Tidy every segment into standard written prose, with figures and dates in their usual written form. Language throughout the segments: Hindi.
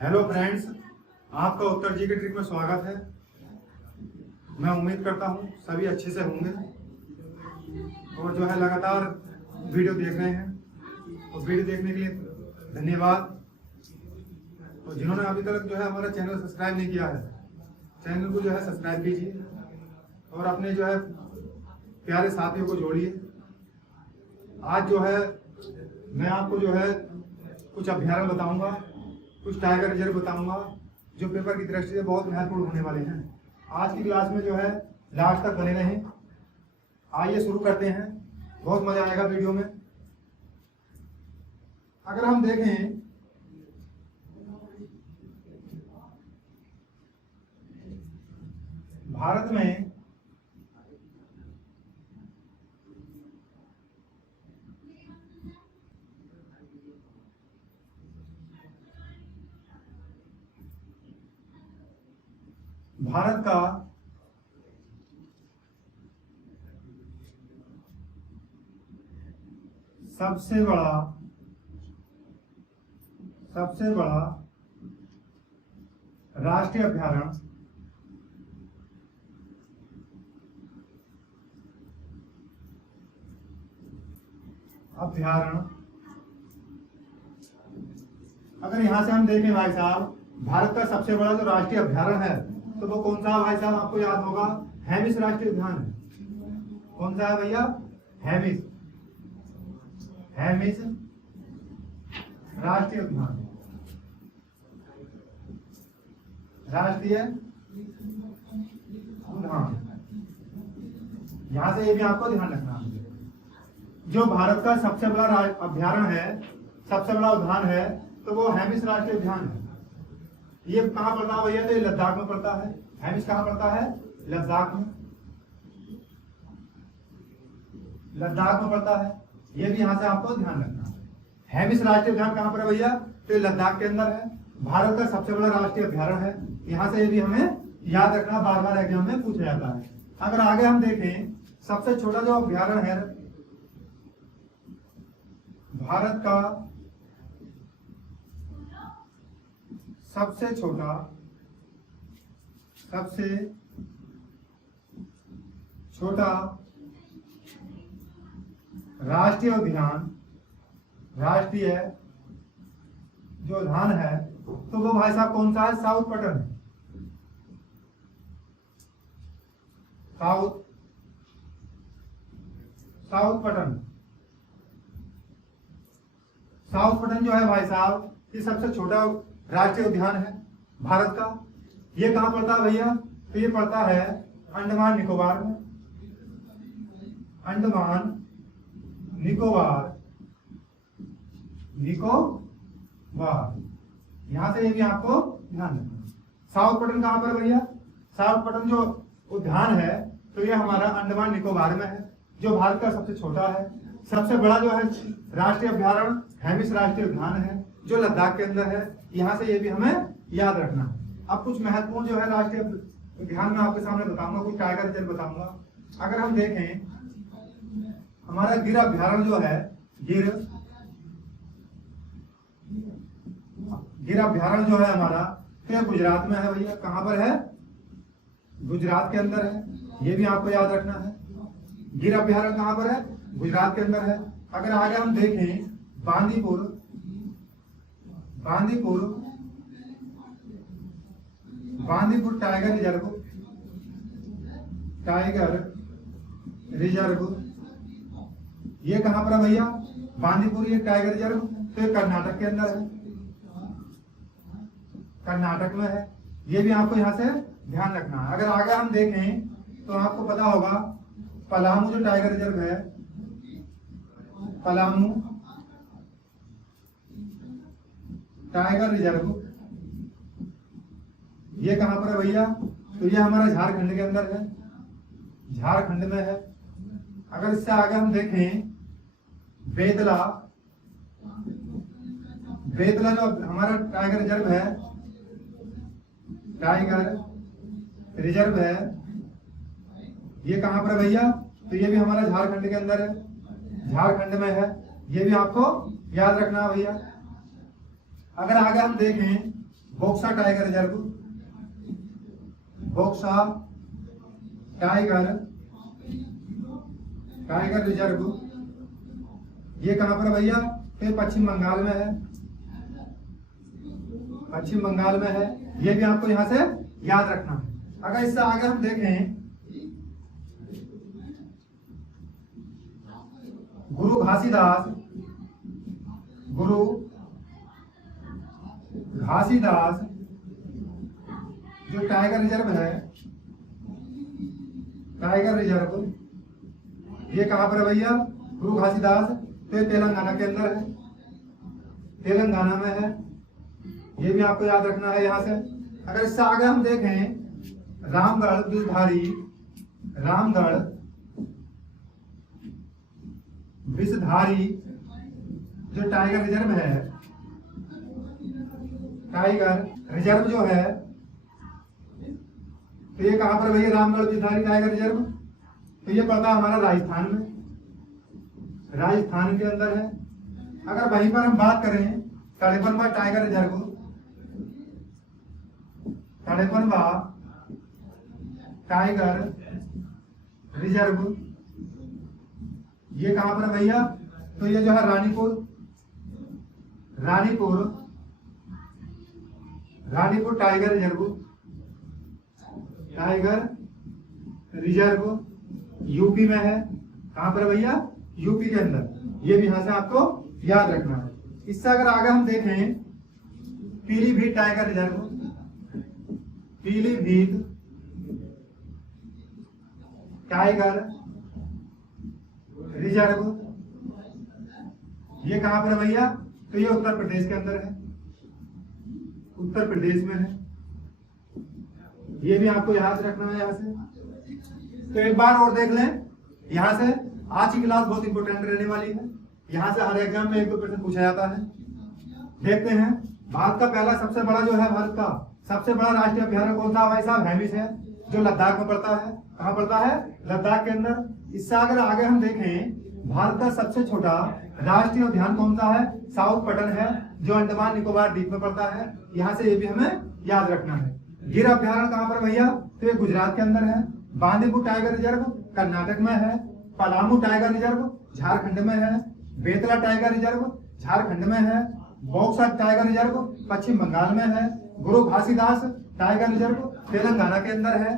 हेलो फ्रेंड्स, आपका उत्तर जी के ट्रिक में स्वागत है। मैं उम्मीद करता हूँ सभी अच्छे से होंगे और जो है लगातार वीडियो देख रहे हैं और वीडियो देखने के लिए धन्यवाद। और जिन्होंने अभी तक जो है हमारा चैनल सब्सक्राइब नहीं किया है, चैनल को जो है सब्सक्राइब कीजिए और अपने जो है प्यारे साथियों को जोड़िए। आज जो है मैं आपको जो है कुछ अभ्यारण्य बताऊंगा, कुछ टाइगर रिजर्व बताऊंगा जो पेपर की दृष्टि से बहुत महत्वपूर्ण होने वाले हैं। आज की क्लास में जो है लास्ट तक बने रहें। आइए शुरू करते हैं, बहुत मजा आएगा वीडियो में। अगर हम देखें भारत में भारत का सबसे बड़ा राष्ट्रीय अभ्यारण्य अगर यहां से हम देखें भाई साहब, भारत का सबसे बड़ा जो राष्ट्रीय अभ्यारण्य है तो वो कौन सा है भाई साहब? आपको याद होगा, हेमिस राष्ट्रीय उद्यान है। कौन सा है भैया? हेमिस राष्ट्रीय उद्यान, राष्ट्रीय उद्यान। यहां से ये भी आपको ध्यान रखना है, जो भारत का सबसे बड़ा अभ्यारण्य है, सबसे बड़ा उद्यान है तो वो हेमिस राष्ट्रीय उद्यान है। ये कहाँ पड़ता है भैया? तो ये लद्दाख में पड़ता है। हेमिस कहाँ पड़ता है? लद्दाख में, लद्दाख में पड़ता है। ये भी यहाँ से आपको ध्यान रखना है। हेमिस राष्ट्रीय उद्यान कहाँ पर है भैया? तो ये लद्दाख के अंदर है। भारत का सबसे बड़ा राष्ट्रीय अभ्यारण्य है। यहाँ से ये भी हमें याद रखना, बार बार एग्जाम में पूछा जाता है। अगर आगे हम देखें, सबसे छोटा जो अभ्यारण्य है भारत का, सबसे छोटा राष्ट्रीय उद्यान, राष्ट्रीय जो उद्यान है तो वो भाई साहब कौन सा है? साउथ पटन है। साउथ पटन जो है भाई साहब, ये सबसे छोटा राष्ट्रीय उद्यान है भारत का। ये कहाँ पड़ता है भैया? तो ये पड़ता है अंडमान निकोबार में। अंडमान निकोबार, यहां से ये भी आपको ध्यान रखना। साउथ पटन कहाँ पर भैया? साउथ पटन जो उद्यान है तो ये हमारा अंडमान निकोबार में है, जो भारत का सबसे छोटा है। सबसे बड़ा जो है राष्ट्रीय अभ्यारण्य हेमिस राष्ट्रीय उद्यान है, जो लद्दाख के अंदर है। यहाँ से ये भी हमें याद रखना है। अब कुछ महत्वपूर्ण जो है राष्ट्रीय उद्यान में आपके सामने बताऊंगा, कुछ टाइगर रिजर्व बताऊंगा। अगर हम देखें, हमारा गिर अभ्यारण्य जो है, गिर अभ्यारण्य जो है हमारा, तो गुजरात में है भैया। कहाँ पर है? गुजरात के अंदर है। ये भी आपको याद रखना है। गिर अभ्यारण्य कहाँ पर है? गुजरात के अंदर है। अगर आगे हम देखें, बांदीपुर टाइगर रिजर्व, ये कहां पर है भैया? बांदीपुर ये टाइगर रिजर्व, तो ये कर्नाटक के अंदर है, कर्नाटक में है। ये भी आपको यहां से ध्यान रखना है। अगर आगे हम देखें तो आपको पता होगा, पलामू जो टाइगर रिजर्व है, पलामू टाइगर रिजर्व, ये कहां पर है भैया? तो ये हमारा झारखंड के अंदर है, झारखंड में है। अगर इससे आगे हम देखें, बेतला जो हमारा टाइगर रिजर्व है, ये कहां पर है भैया? तो ये भी हमारा झारखंड के अंदर है, झारखंड में है। ये भी आपको याद रखना भैया। अगर आगे हम देखें Buxa tiger reserve, Buxa tiger tiger reserve, ये कहां पर है भैया? तो ये पश्चिम बंगाल में है, पश्चिम बंगाल में है। ये भी आपको यहां से याद रखना है। अगर इससे आगे हम देखें, गुरु घासीदास, गुरु घासीदास जो टाइगर रिजर्व है, टाइगर रिजर्व, ये कहां पर है भैया? गुरु घासीदास, तो ये तेलंगाना के अंदर है, तेलंगाना में है। ये भी आपको याद रखना है यहां से। अगर इससे आगे हम देखें, रामगढ़ विषधारी, रामगढ़ विषधारी जो टाइगर रिजर्व है, टाइगर रिजर्व जो है, तो ये कहां पर भैया? रामगढ़ विषधारी टाइगर रिजर्व, तो ये पड़ता है हमारा राजस्थान में, राजस्थान के अंदर है। अगर वहीं पर हम बात करें तड़ेपनवा टाइगर रिजर्व, तड़ेपनवा टाइगर रिजर्व, ये कहां पर है भैया? तो ये जो है Ranipur, Ranipur, Ranipur tiger reserve, tiger reserve UP में है। कहां पर भैया? यूपी के अंदर। ये भी यहां से आपको याद रखना है। इससे अगर आगे हम देखें, Pilibhit tiger reserve, Pilibhit tiger reserve, ये कहां पर है भैया? तो ये उत्तर प्रदेश के अंदर है, उत्तर प्रदेश में है। ये भी आपको याद रखना है यहां से। तो एक बार और देख लें यहां से। आज की क्लास बहुत इंपॉर्टेंट रहने वाली है। यहां से हर एग्जाम में 1-2 प्रश्न पूछा जाता है। देखते हैं, भारत का पहला सबसे बड़ा जो है, भारत का सबसे बड़ा राष्ट्रीय अभ्यारण्य कौन सा भाई साहब? हेमिस है, जो लद्दाख में पड़ता है। कहां पड़ता है? लद्दाख के अंदर। इससे अगर आगे हम देखें, भारत का सबसे छोटा राष्ट्रीय उद्यान कौन सा है? साउथ पटन है, जो अंडमान निकोबार द्वीप में पड़ता है। यहाँ से ये भी हमें याद रखना है। गिर अभ्यारण्य कहां पर भैया? तो ये गुजरात के अंदर है। बांदीपुर टाइगर रिजर्व कर्नाटक में है। पलामू टाइगर रिजर्व झारखंड में है। बेतला टाइगर रिजर्व झारखंड में है। बॉक्सा टाइगर रिजर्व पश्चिम बंगाल में है। गुरु घासीदास टाइगर रिजर्व तेलंगाना के अंदर है।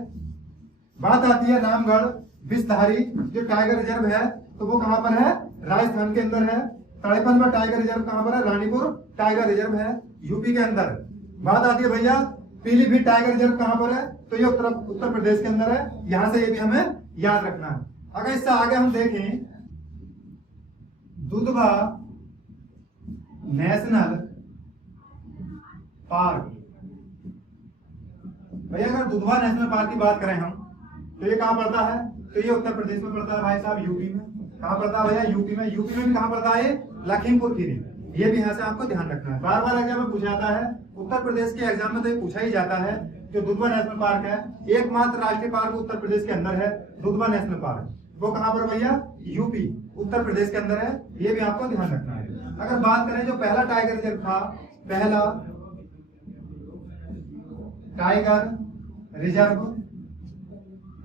बात आती है रामगढ़ विषधारी जो टाइगर रिजर्व है, तो वो कहां पर है? राजस्थान के अंदर है। तड़ेपनवा टाइगर रिजर्व कहां पर है? रानीपुर टाइगर रिजर्व है, यूपी के अंदर। बात आती है भैया पीलीभीत टाइगर रिजर्व कहां पर है? तो ये उत्तर प्रदेश के अंदर है। यहां से ये भी हमें याद रखना है। अगर इससे आगे हम देखें, दुधवा नेशनल पार्क, भैया अगर दुधवा नेशनल पार्क की बात करें हम, तो ये कहां पड़ता है? तो ये उत्तर प्रदेश में पड़ता है भाई साहब, यूपी में। कहां पड़ता है भैया? यूपी में। यूपी में भी कहां पड़ता है? लखीमपुर खीरी। ये भी यहाँ से आपको ध्यान रखना है। बार बार एग्जाम में पूछा जाता है, उत्तर प्रदेश के एग्जाम में तो ये पूछा ही जाता है। जो दुधवा नेशनल पार्क है, एकमात्र राष्ट्रीय पार्क उत्तर प्रदेश के अंदर है, दुधवा नेशनल पार्क। वो कहां पर भैया? यूपी उत्तर प्रदेश के अंदर है। ये भी आपको ध्यान रखना है। अगर बात करें जो पहला टाइगर रिजर्व था, पहला टाइगर रिजर्व,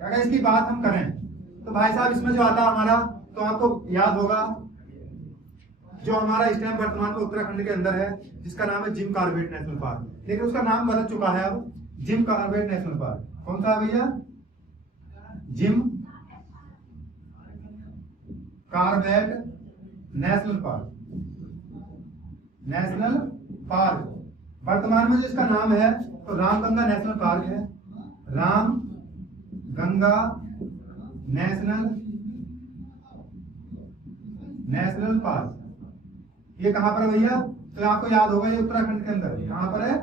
अगर इसकी बात हम करें तो भाई साहब इसमें जो आता है हमारा, तो आपको याद होगा जो हमारा इस टाइम वर्तमान में उत्तराखंड के अंदर है, जिसका नाम है जिम कॉर्बेट नेशनल पार्क, लेकिन उसका नाम बदल चुका है अब, जिम कॉर्बेट नेशनल पार्क। कौन सा भैया? Jim Corbett national park, national park. वर्तमान में जो इसका नाम है तो रामगंगा नेशनल पार्क है, राम गंगा नेशनल पार्क। ये कहां पर है भैया? तो आपको याद होगा ये उत्तराखंड के अंदर। कहां पर है?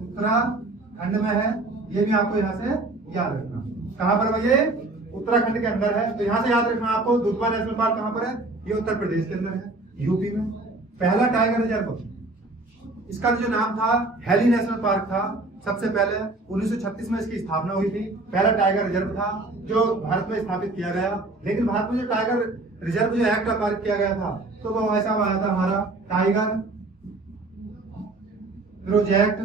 उत्तराखंड में है। ये भी आपको यहाँ से याद रखना। कहां पर भैया? उत्तराखंड के अंदर है। तो यहाँ से याद रखना आपको, दुधवा नेशनल पार्क कहां पर है? ये उत्तर प्रदेश के अंदर है, यूपी में। पहला टाइगर रिजर्व, इसका जो नाम था हेली नेशनल पार्क था। सबसे पहले 1936 में इसकी स्थापना हुई थी। पहला टाइगर रिजर्व था जो भारत में स्थापित किया गया। लेकिन भारत में जो टाइगर रिजर्व जो एक्ट पारित किया गया था, तो वो ऐसा आया था हमारा टाइगर प्रोजेक्ट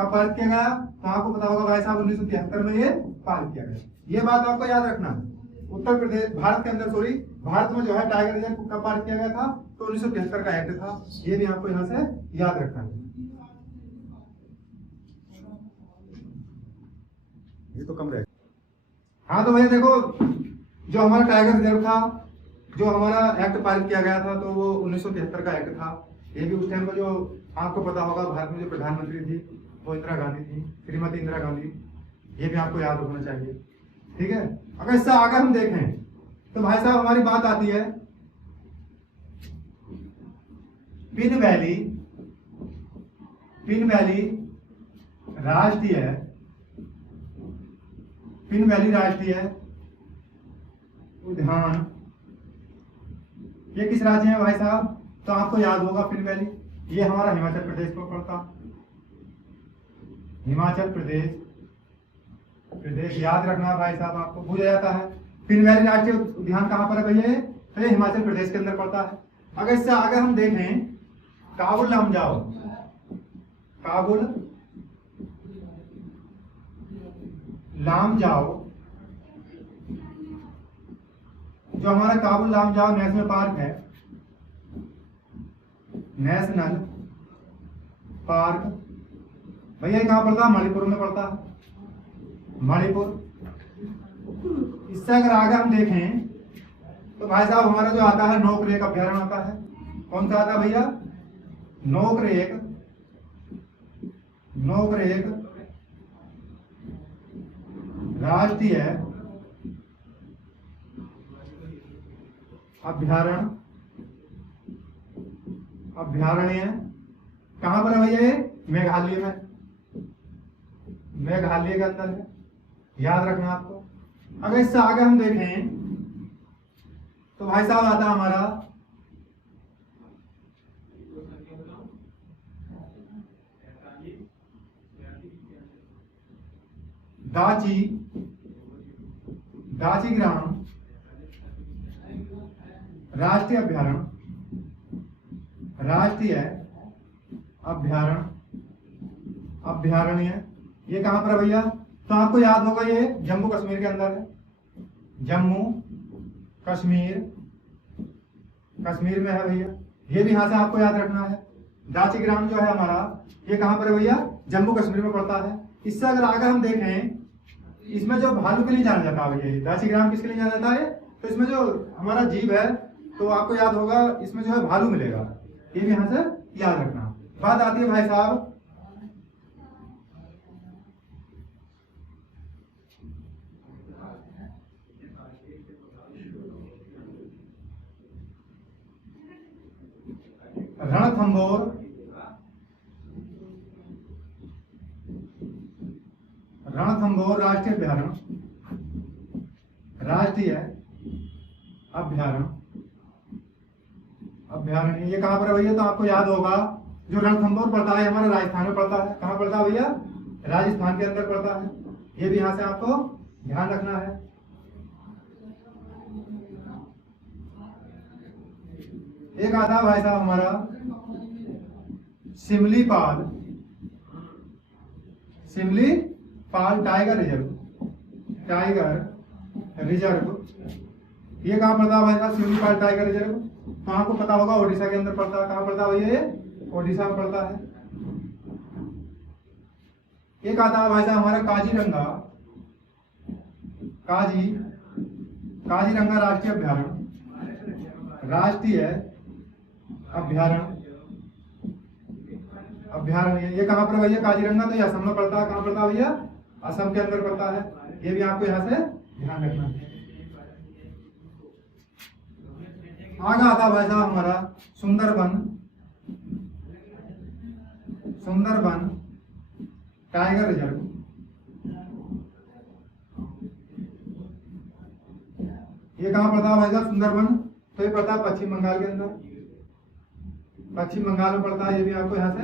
कब पारित किया गया, तो आपको पता होगा भाई साहब 1973 में ये पारित किया गया। ये बात आपको याद रखना है। उत्तर प्रदेश भारत के अंदर सॉरी भारत में जो है टाइगर रिजर्व कब पारित किया गया था, तो 1973 का एक्ट था। ये भी आपको यहाँ से याद रखना है। ये तो कम रहे। हाँ तो भैया देखो, जो हमारा टाइगर रिजर्व था, जो हमारा एक्ट पारित किया गया था, तो वो 1973 का एक्ट था। ये भी उस टाइम पर जो आपको पता होगा भारत में जो प्रधानमंत्री थी वो इंदिरा गांधी थी, श्रीमती इंदिरा गांधी। ये भी आपको याद रखना चाहिए, ठीक है। अगर इससे आगे हम देखें तो भाई साहब हमारी बात आती है पिन वैली राष्ट्रीय उद्यान। ये किस राज्य में भाई साहब, तो आपको याद होगा पिन वैली, ये हमारा हिमाचल प्रदेश को पड़ता। हिमाचल प्रदेश याद रखना भाई साहब, आपको पूछा जाता है पिन वैली राष्ट्रीय उद्यान कहाँ पर है भैया, तो ये हिमाचल प्रदेश के अंदर पड़ता है। अगर इससे आगे हम देखें काबुल लामजाओ, जो हमारा काबुल लामजाओ नेशनल पार्क है, नेशनल पार्क भैया कहाँ पड़ता है, मणिपुर में पड़ता है, मणिपुर। इससे अगर आगे हम देखें तो भाई साहब हमारा जो आता है नोकरेक अभ्यारण्य आता है। कौन सा आता है भैया, नोकरेक राष्ट्रीय अभ्यारण्य कहां पर है भैया, ये मेघालय में, मेघालय के अंदर है, याद रखना आपको। अगर इससे आगे हम देखें तो भाई साहब आता है हमारा दाची-ग्राम राष्ट्रीय अभ्यारण्य। ये कहां पर है भैया, तो आपको याद होगा ये जम्मू कश्मीर के अंदर है, जम्मू कश्मीर में है भैया। ये भी यहां से आपको याद रखना है। दाची-ग्राम जो है हमारा, ये कहां पर है भैया, जम्मू कश्मीर में पड़ता है। इससे अगर आगे हम देखें, इसमें जो भालू के लिए जाना जाता है भैया, दाची-ग्राम किसके लिए जाना जाता है, तो इसमें जो हमारा जीव है, तो आपको याद होगा इसमें जो है भालू मिलेगा। ये भी यहां से याद रखना। बात आती है भाई साहब रणथंभौर राष्ट्रीय अभ्यारण्य। ये कहां पर है भैया, तो आपको याद होगा जो रणथंभौर पड़ता है हमारा राजस्थान में पड़ता है। कहां पड़ता है भैया, राजस्थान के अंदर पड़ता है। ये भी यहां से आपको ध्यान रखना है। एक आता है भाई साहब हमारा सिमलीपाल टाइगर रिजर्व। ये कहां पड़ता है भाई साहब, सिमलीपाल टाइगर रिजर्व, तो आपको पता होगा ओडिशा के अंदर पड़ता है। कहां पड़ता है भैया, ये ओडिशा में पड़ता है। एक आता है भाई साहब हमारा काजीरंगा राष्ट्रीय अभ्यारण्य। ये कहां पर भैया, काजीरंगा, तो ये असम में पड़ता है। कहां पड़ता है भैया, असम के अंदर पड़ता है। ये भी आपको यहाँ से ध्यान रखना है। आगे आता है भाई साहब हमारा सुंदरबन टाइगर रिजर्व। ये कहां पड़ता है भाई साहब, सुंदरबन, तो ये पड़ता है पश्चिम बंगाल के अंदर, पश्चिम बंगाल में पड़ता है। ये भी आपको यहाँ से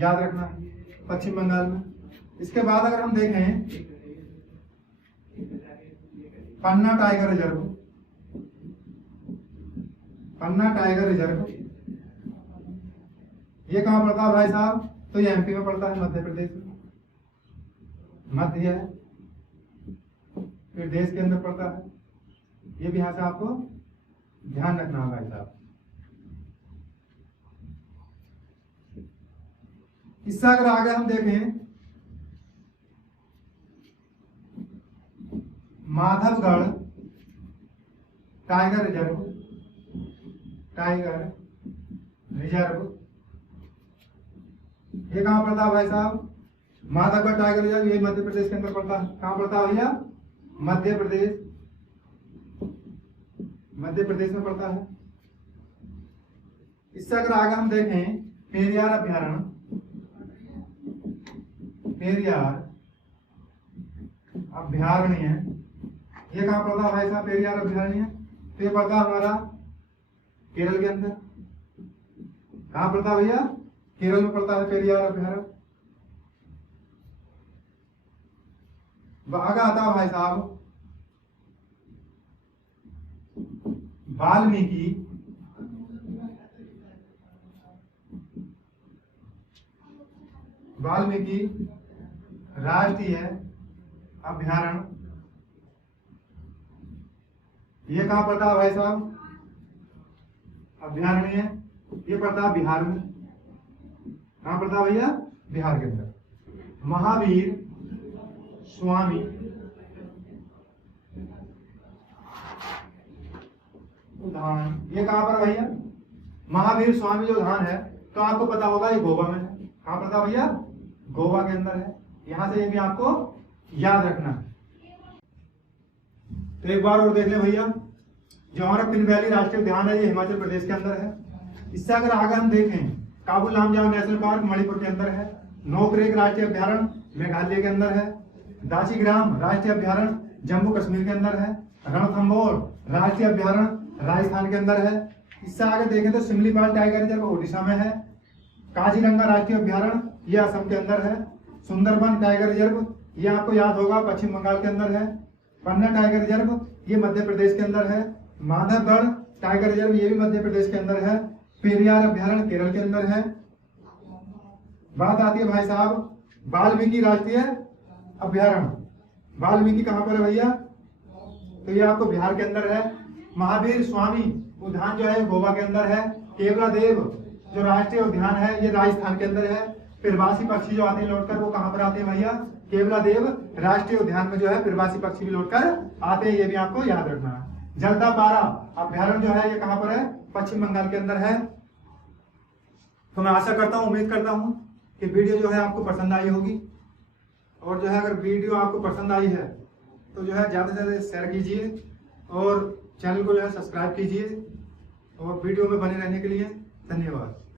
याद रखना है, पश्चिम बंगाल में। इसके बाद अगर हम देखें पन्ना टाइगर रिजर्व, ये कहां पड़ता है भाई साहब, तो ये एमपी में पड़ता है, मध्य प्रदेश में। मध्य है, फिर देश के अंदर पड़ता है। ये भी यहाँ से आपको ध्यान रखना होगा भाई साहब। इससे अगर आगे हम देखें, Madhavgarh tiger reserve, tiger reserve ये कहाँ पड़ता है भाई साहब? माधवगढ़ टाइगर रिजर्व ये मध्य प्रदेश के अंदर पड़ता है। कहाँ पड़ता है भैया? मध्य प्रदेश, मध्य प्रदेश में पड़ता है। इससे अगर आगे हम देखें, पेरियार अभ्यारण्य, पेरियार अभ्यारण्य ये कहाँ पड़ता है भाई साहब? पेरियार अभ्यारण्य तो ये पड़ता है हमारा केरल के अंदर। कहाँ पड़ता है भैया? केरल में पड़ता है पेरियार अभ्यारण्य। आगे आता है भाई साहब वाल्मीकि राष्ट्रीय अभ्यारण्य ये कहाँ पड़ता है भाई साहब? अभ्यारण्य ये पड़ता है बिहार में। कहाँ पड़ता है भैया? बिहार के अंदर। महावीर स्वामी उद्यान ये कहाँ पर भैया? महावीर स्वामी जो उद्यान है तो आपको पता होगा ये गोवा में है। कहाँ पड़ता है भैया? गोवा के अंदर है। यहां से ये भी आपको याद रखना है। तो एक बार और देख लें भैया, जो हमारा पिन वैली राष्ट्रीय उद्यान है ये हिमाचल प्रदेश के अंदर है। इससे अगर आगे हम देखें, काबुल लामजाओ नेशनल पार्क मणिपुर के अंदर है। नोकरेक राष्ट्रीय अभ्यारण्य मेघालय के अंदर है। दासीग्राम राष्ट्रीय अभ्यारण्य जम्मू कश्मीर के अंदर है। रणथंबोर राष्ट्रीय अभ्यारण्य राजस्थान के अंदर है। इससे आगे देखें तो सिमलीपाल टाइगर रिजर्व ओडिशा में है। काजीरंगा राष्ट्रीय अभ्यारण्य ये असम के अंदर है। सुंदरबन टाइगर रिजर्व ये आपको याद होगा पश्चिम बंगाल के अंदर है। पन्ना टाइगर रिजर्व ये मध्य प्रदेश के अंदर है। माधवगढ़ टाइगर रिजर्व ये भी मध्य प्रदेश के अंदर है। पेरियार अभ्यारण्य केरल के अंदर है। बात आती है भाई साहब वाल्मीकि राष्ट्रीय अभ्यारण्य। वाल्मीकि कहाँ पर है भैया? तो ये आपको बिहार के अंदर है। महावीर स्वामी उद्यान जो है गोवा के अंदर है। केवला देव जो राष्ट्रीय उद्यान है ये राजस्थान के अंदर है। प्रवासी पक्षी जो आते हैं लौटकर वो कहाँ पर आते हैं भैया? केवला देव राष्ट्रीय उद्यान में जो है प्रवासी पक्षी भी लौटकर आते हैं, ये भी आपको याद रखना है। जलदापारा अभ्यारण्य जो है ये कहाँ पर है? पश्चिम बंगाल के अंदर है। तो मैं आशा करता हूँ, उम्मीद करता हूँ कि वीडियो जो है आपको पसंद आई होगी। और जो है अगर वीडियो आपको पसंद आई है तो जो है ज़्यादा से ज़्यादा शेयर कीजिए और चैनल को जो है सब्सक्राइब कीजिए। और वीडियो में बने रहने के लिए धन्यवाद।